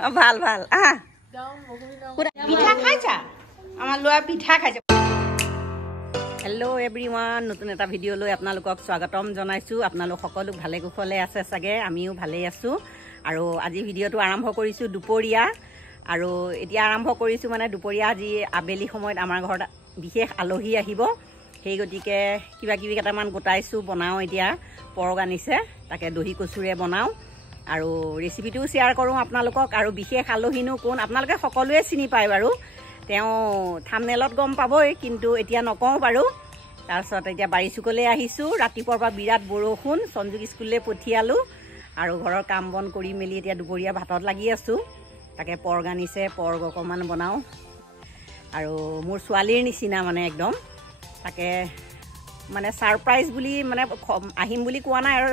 ভাল ভাল পিঠা খাইছা আমাৰ লোৱা পিঠা খাইছা হেল্ল' এভৰিৱান নতুন এটা ভিডিঅ' লৈ আপোনালোকক স্বাগতম জনাইছোঁ আপোনালোক সকলো ভালে কুশলে আছে চাগে আমিও ভালেই আছোঁ আৰু আজি ভিডিঅ'টো আৰম্ভ কৰিছোঁ দুপৰীয়া আৰু এতিয়া আৰম্ভ কৰিছোঁ মানে দুপৰীয়া আজি আবেলি সময়ত আমাৰ ঘৰত বিশেষ আলহী আহিব সেই গতিকে কিবা কিবি কেইটামান গোটাইছোঁ বনাওঁ এতিয়া পৰগ আনিছে তাকে দহি কচুৰে বনাওঁ আৰু ৰেচিপিটোও শ্বেয়াৰ কৰোঁ আপোনালোকক আৰু বিশেষ আলহীনো কোন আপোনালোকে সকলোৱে চিনি পায় বাৰু তেওঁ থাম্বনেলত গম পাবই কিন্তু এতিয়া নকওঁ বাৰু তাৰপিছত এতিয়া বাৰিচুকলৈ আহিছোঁ ৰাতিপুৱাৰ পৰা বিৰাট বৰষুণ সঞ্জুক স্কুললৈ পঠিয়ালোঁ আৰু ঘৰৰ কাম বন কৰি মেলি এতিয়া দুপৰীয়া ভাতত লাগি আছোঁ তাকে পৰগ আনিছে পৰগ অকণমান বনাওঁ আৰু মোৰ ছোৱালীৰ নিচিনা মানে একদম তাকে মানে ছাৰপ্ৰাইজ বুলি মানে আহিম বুলি কোৱা নাই আৰু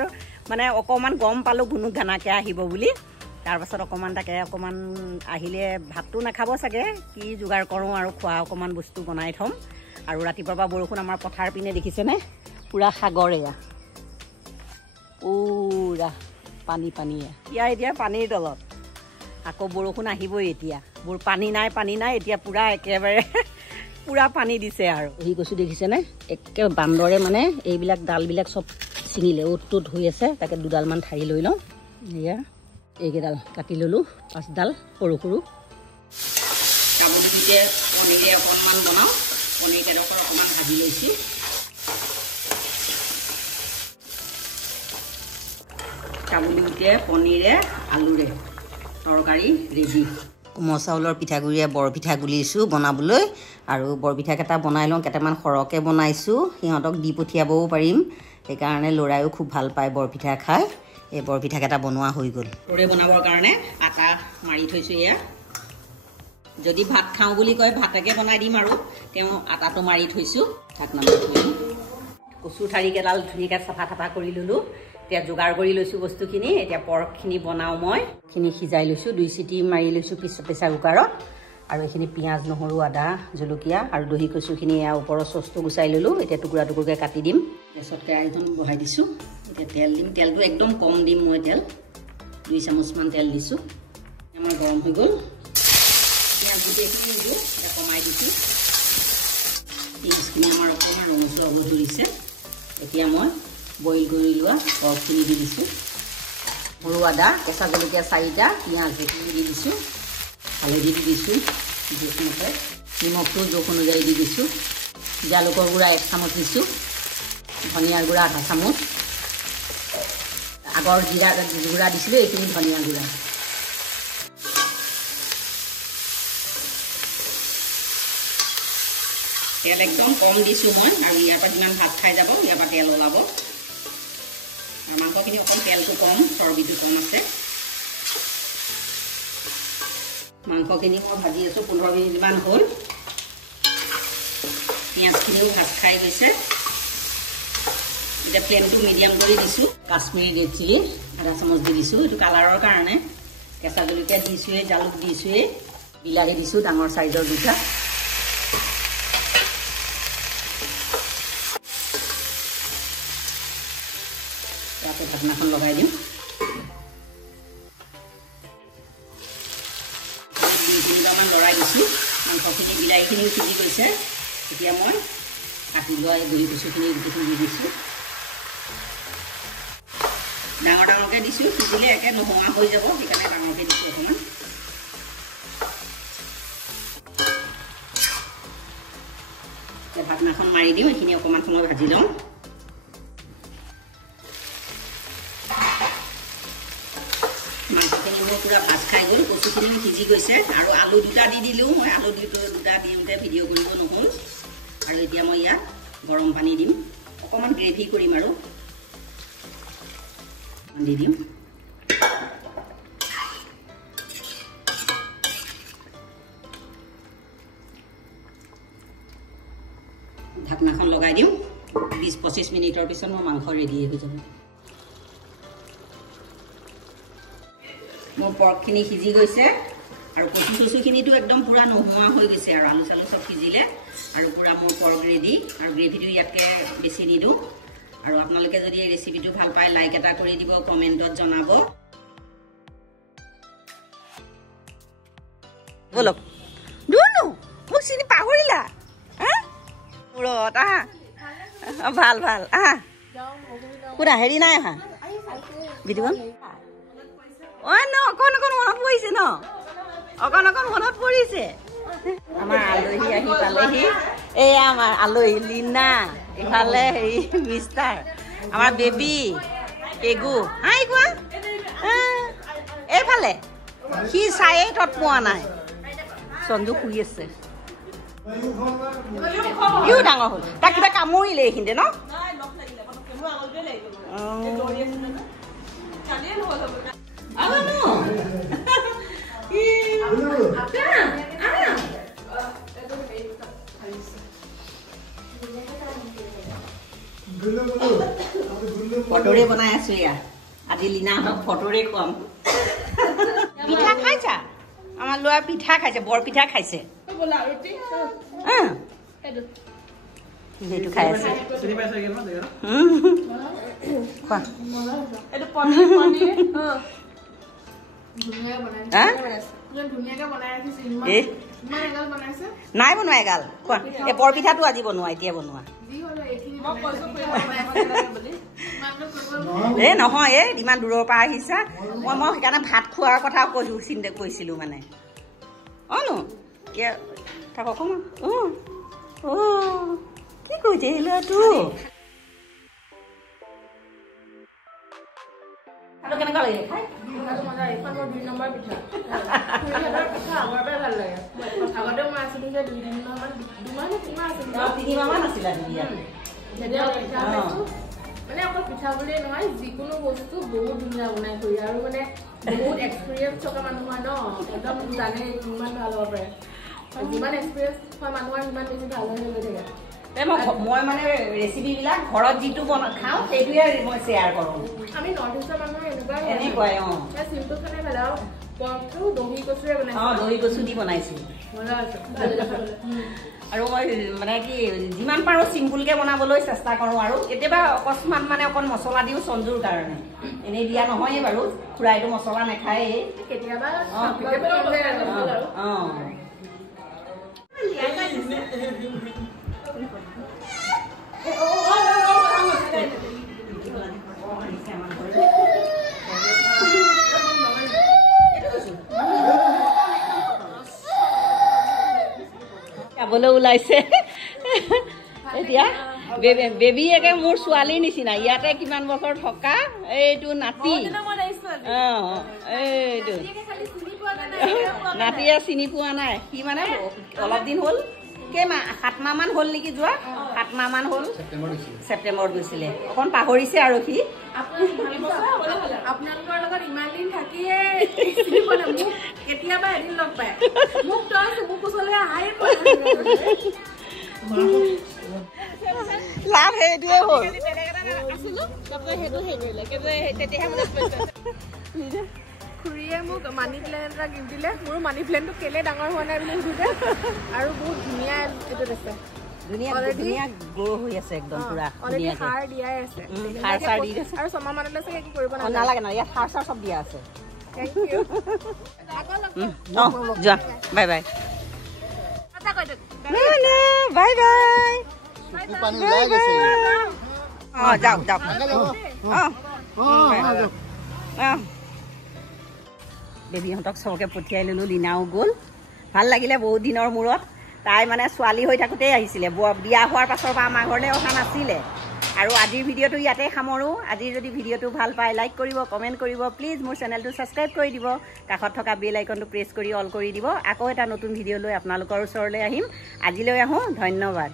মানে অকণমান গম পালোঁ গুনুক গানাকৈ আহিব বুলি তাৰপাছত অকণমান তাকে অকণমান আহিলে ভাতটো নাখাব চাগে কি যোগাৰ কৰোঁ আৰু খোৱা অকণমান বস্তু বনাই থ'ম আৰু ৰাতিপুৱাৰ পৰা বৰষুণ আমাৰ পথাৰ পিনে দেখিছেনে পূৰা সাগৰ এয়া পূৰা পানী পানীয়ে এতিয়া পানীৰ তলত আকৌ বৰষুণ আহিবই এতিয়া পানী নাই এতিয়া পূৰা একেবাৰে পূৰা পানী দিছে আৰু দহি কচু দেখিছেনে একে বান্দৰে মানে এইবিলাক ডালবিলাক চব ছিঙিলে অ'ত ত'ত হৈ আছে তাকে দুডালমান ঠাৰি লৈ লওঁ এয়া এইকেইডাল কাটি ল'লোঁ 5ডাল সৰু সৰু কাবুলিতে পনীৰে অকণমান বনাওঁ পনীৰ কেইডোখৰ অকণমান ভাজি লৈছোঁ কাবুলিতে পনীৰে আলুৰে তৰকাৰী ৰেডি কোমল চাউলৰ পিঠাগুড়িৰে বৰপিঠা গুলিছোঁ বনাবলৈ আৰু বৰপিঠাকেইটা বনাই লওঁ কেইটামান সৰহকৈ বনাইছোঁ সিহঁতক দি পঠিয়াবও পাৰিম সেইকাৰণে ল'ৰায়ো খুব ভাল পায় বৰপিঠা খাই এই বৰপিঠাকেইটা বনোৱা হৈ গ'ল তৰে বনাবৰ কাৰণে আটা মাৰি থৈছোঁ এয়া যদি ভাত খাওঁ বুলি কয় ভাতকে বনাই দিম আৰু তেওঁ আটাটো মাৰি থৈছোঁ ঢাকনা মাৰি থৈ কচু ঠাৰিকেইডাল ধুনীয়াকৈ চাফা কৰি ল'লোঁ এতিয়া যোগাৰ কৰি লৈছোঁ বস্তুখিনি এতিয়া পৰকখিনি বনাওঁ মই এইখিনি সিজাই লৈছোঁ 2 চিটি মাৰি লৈছোঁ প্ৰেছাৰ কুকাৰত আৰু এইখিনি পিঁয়াজ নহৰু আদা জলকীয়া আৰু দহি কচুখিনি এয়া ওপৰৰ চচটো গুচাই ল'লোঁ এতিয়া টুকুৰা টুকুৰকৈ কাটি দিম গেছত কেৰাহীখন বহাই দিছোঁ এতিয়া তেল দিম তেলটো একদম কম দিম মই তেল 2 চামুচমান তেল দিছোঁ আমাৰ গৰম হৈ গ'ল পিঁয়াজ গোটেইখিনি দিলোঁ এতিয়া কমাই দিছোঁ পিঁয়াজখিনি আমাৰ অকণমান ৰঙচুৱা হ'ব ধৰিছে এতিয়া মই বইল কৰি লোৱা পৰকখিনি দি দিছোঁ সৰু আদা কেঁচা জলকীয়া 4টা পিঁয়াজ এইখিনি দি দিছোঁ হালধি দি দিছোঁ জোখমতে নিমখটো জোখ অনুযায়ী দি দিছোঁ জালুকৰ গুড়া 1 চামুচ দিছোঁ ধনিয়াৰ গুড়া আধা চামুচ আগৰ জিৰা গুড়া দিছিলোঁ এইখিনি ধনিয়া গুড়া তেল একদম কম দিছোঁ মই আৰু ইয়াৰ পৰা যিমান ভাত খাই যাব ইয়াৰ পৰা তেল ওলাব মাংসখিনি অকণ তেলটো কম চৰ্বিটো কম আছে মাংসখিনি মই ভাজি আছোঁ 15 মিনিটমান হ'ল পিঁয়াজখিনিও ভাত খাই গৈছে এতিয়া ফ্লেমটো মিডিয়াম কৰি দিছোঁ কাশ্মীৰী ৰেড চিলি আধা চামুচ দি দিছোঁ এইটো কালাৰৰ কাৰণে কেঁচা জলকীয়া দিছোঁৱেই জালুক দিছোঁৱেই বিলাহী দিছোঁ ডাঙৰ চাইজৰ 2টা তাতে ঢাকনাখন লগাই দিম 2-3টামান লৰাই দিছোঁ মাংসখিনি বিলাহীখিনিও সিজি গৈছে এতিয়া মই কাটি লোৱা এই দহি কচুখিনি গোটেইখিনি দি দিছোঁ ডাঙৰ ডাঙৰকৈ দিছোঁ সিজিলে একে নোহোৱা হৈ যাব সেইকাৰণে ডাঙৰকৈ দিছোঁ অকণমান এতিয়া ঢাকনাখন মাৰি দিওঁ এইখিনি অকণমান সময় ভাজি লওঁ মাংসখিনি মোৰ পূৰা ভাজ খাই গ'ল কচুখিনিও সিজি গৈছে আৰু আলু 2টা দি দিলোঁ মই আলু 2টা দিওঁতে ভিডিঅ' কৰিব নহ'ল আৰু এতিয়া মই ইয়াত গৰম পানী দিম অকণমান গ্ৰেভি কৰিম আৰু দি দিম ঢাকনাখন লগাই দিওঁ 20-25 মিনিটৰ পিছত মোৰ মাংস ৰেডি হৈ যাব মোৰ পৰকখিনি সিজি গৈছে আৰু কচু চচুখিনিতো একদম পূৰা নোহোৱা হৈ গৈছে আৰু আলু চালু চব সিজিলে আৰু পূৰা মোৰ পৰক ৰেডি আৰু গ্ৰেভিটো ইয়াতকৈ বেছি নিদিওঁ আৰু আপোনালোকে যদি এই ৰেচিপিটো ভাল পায় লাইক এটা কৰি দিব কমেণ্টত জনাব বলক দুনু মোক চিনি পাহৰিলা মূৰত আহা ভাল ভাল আহা সুধা হেৰি নাই আহা বিদুবন ন অকণ অকণ মনত পৰিছে ন অকণ অকণ মনত পৰিছে আমাৰ আলহী আহি পালেহি এই আমাৰ আলহী লীনা ইফালে হেৰি মিষ্টাৰ আমাৰ বেবী পেগু হাই কোৱা এইফালে সি চায়ে তত পোৱা নাই সঞ্জু শুই আছে ইও ডাঙৰ হ'ল তাক কিবা কামুৰিলে এইখিনিতে ন ফটোৰে বনাই আছো এয়া আজি লীনাহঁতক ফটোৰে খুৱাম পিঠা খাইছা আমাৰ ল'ৰা পিঠা খাইছে বৰ পিঠা খাইছে সেইটো খাই আছে নাই বনোৱা এগাল কোৱা এই বৰ পিঠাটো আজি বনোৱা এতিয়া বনোৱা এই নহয় এই ইমান দূৰৰ পৰা আহিছা মই সেইকাৰণে ভাত খোৱাৰ কথা কৈছিলো মানে নো থাকক অকণমান কি কৈছে ল'ৰাটো কেনেকুৱা লাগে খাই মানে অকল পিঠা বুলিয়ে নহয় যিকোনো বস্তু বহুত ধুনীয়া বনাই কৰি আৰু মানে বহুত এক্সপিৰিয়েঞ্চ থকা মানুহ হয় ন একদম জানে কিমান ভাল হ'ব পাৰে যিমান এক্সপিৰিয়েঞ্চ হয় মানুহৰ সিমান বেছি ভাল হৈ গৈ থাকে মই মানে ৰেচিপিবিলাক ঘৰত যিটো খাওঁ সেইটোৱে মই শ্বেয়াৰ কৰোঁ আমি নৰ্থ ইষ্টৰ মানুহ এনেকুৱাই চিম্পল খানে পেলাওঁ পৰ্কটো দহি কচুৰে বনাইছোঁ দহি কচু দি বনাইছোঁ মজা আছে আৰু মই মানে কি যিমান পাৰোঁ চিম্পুলকৈ বনাবলৈ চেষ্টা কৰোঁ আৰু কেতিয়াবা অকস্মাত মানে অকণ মছলা দিওঁ সঞ্জুৰ কাৰণে এনেই দিয়া নহয়েই বাৰু খুৰাইটো মছলা নাখায়েই কেতিয়াবা খাবলৈ ওলাইছে এতিয়া বেবী একে মোৰ ছোৱালীৰ নিচিনা ইয়াতে কিমান বছৰ থকা এইটো নাতি এইটো নাতিয়ে চিনি পোৱা নাই সি মানে অলপ দিন হ'ল কেইমাহ 7 মাহমান হ'ল নেকি যোৱা 7 মাহমান হ'ল ছেপ্টেম্বৰত গৈছিলে অকণ পাহৰিছে আৰু সি আপোনালোকৰ লগত ইমান দিন থাকিয়ে মোক কেতিয়াবা এদিন লগ পায় মোক মোক ওচৰলৈ আহাই লাভ সেইটোৱে হ'ল খুৰীয়ে মোক মানি প্লেন এটা গিফ্ট দিলে মোৰ মানি প্লেনটো কেলে ডাঙৰ হোৱা নাই বুলি সুধিছে আৰু বহুত ধুনীয়া এইটো আছে ধুনীয়া গ্ৰ' হৈ আছে একদম পুৰা অলৰেডি সাৰ দিয়াই আছে আৰু 6 মাহ মানলৈ চাগে একো কৰিব নালাগে না ইয়াত সাৰ চাৰ চব দিয়া আছে থেংক ইউ যোৱা বাই বাই বাই বাই যাওক যাওক বেবীহঁতক চবকে পঠিয়াই ল'লোঁ লীনাও গ'ল ভাল লাগিলে বহুত দিনৰ মূৰত তাই মানে ছোৱালী হৈ থাকোঁতেই আহিছিলে বিয়া হোৱাৰ পাছৰ পৰা আমাৰ ঘৰলৈ অহা নাছিলে আৰু আজিৰ ভিডিঅ'টো ইয়াতে সামৰোঁ আজিৰ যদি ভিডিঅ'টো ভাল পায় লাইক কৰিব কমেণ্ট কৰিব প্লিজ মোৰ চেনেলটো ছাবস্ক্ৰাইব কৰি দিব কাষত থকা বেল আইকনটো প্ৰেছ কৰি অল কৰি দিব আকৌ এটা নতুন ভিডিঅ' লৈ আপোনালোকৰ ওচৰলৈ আহিম আজিলৈ আহোঁ ধন্যবাদ